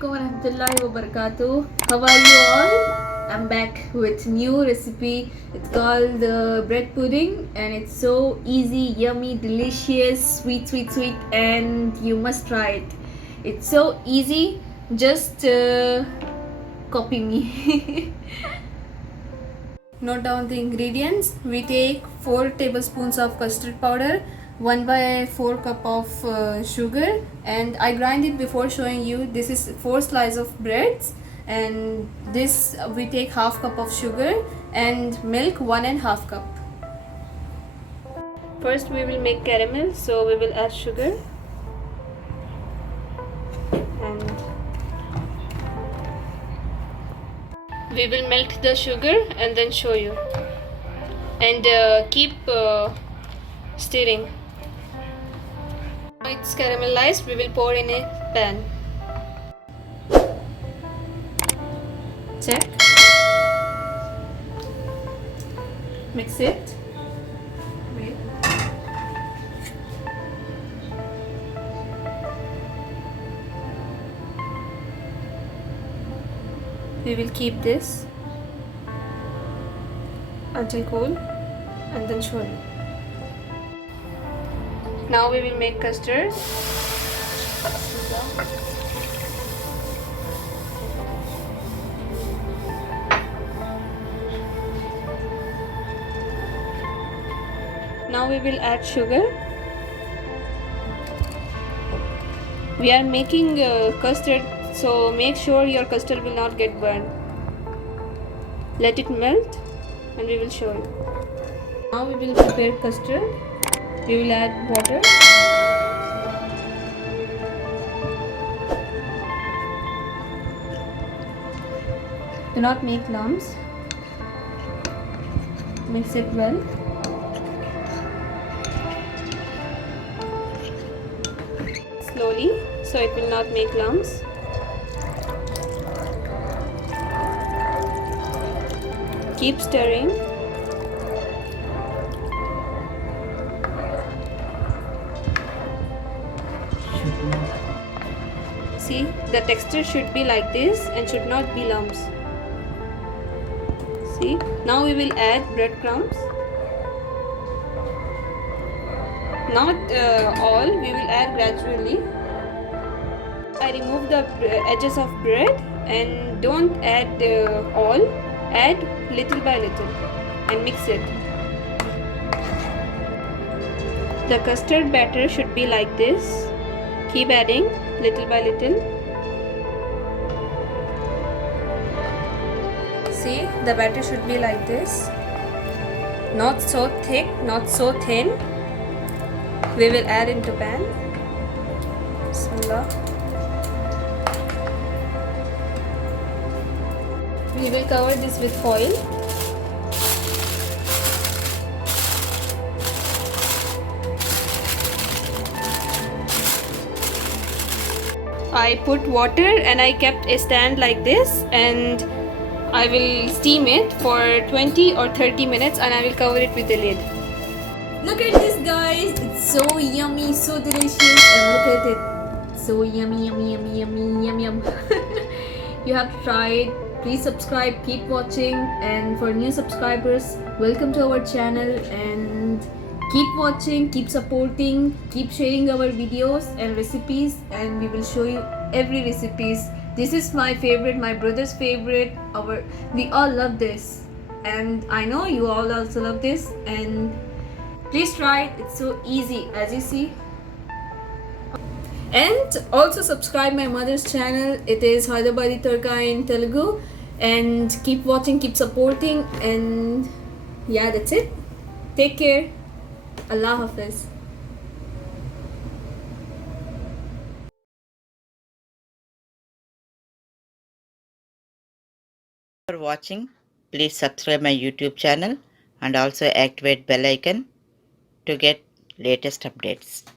Assalamualaikum warahmatullahi wabarakatuh. How are you all? I'm back with new recipe. It's called the bread pudding and it's so easy, yummy, delicious, sweet, and you must try it. It's so easy. Just copy me. Note down the ingredients. We take 4 tablespoons of custard powder, 1 by 4 cup of sugar, and I grind it before showing you. This is 4 slices of breads, and this we take half cup of sugar and milk 1.5 cup. First we will make caramel, so we will add sugar and we will melt the sugar and then show you, and keep stirring. Now it's caramelized, we will pour in a pan. Check. Mix it. Wait. We will keep this until cool and then show you. Now we will make custard. Now we will add sugar. We are making custard, so make sure your custard will not get burned. Let it melt and we will show you. Now we will prepare custard. We will add water. Do not make lumps. Mix it well. Slowly, so it will not make lumps. Keep stirring. See, the texture should be like this and should not be lumps. See, now we will add breadcrumbs. Not all, we will add gradually. I remove the edges of bread and don't add all, add little by little and mix it. The custard batter should be like this. Keep adding little by little. See, the batter should be like this. Not so thick, not so thin. We will add into pan. Bismillah. We will cover this with foil. I put water and I kept a stand like this, and I will steam it for 20 or 30 minutes and I will cover it with a lid. Look at this, guys. It's so yummy, so delicious, and look at it. So yummy. You have to try it. Please subscribe, keep watching, and for new subscribers, welcome to our channel, and keep watching, keep supporting, keep sharing our videos and recipes, and we will show you every recipes. This is my favorite, my brother's favorite. We all love this, and I know you all also love this, and please try it. It's so easy, as you see. And also subscribe my mother's channel. It is Hyderabadi Tadka in Telugu. And keep watching, keep supporting, and yeah, that's it. Take care. Allah Hafiz. For watching, please subscribe my YouTube channel and also activate bell icon to get latest updates.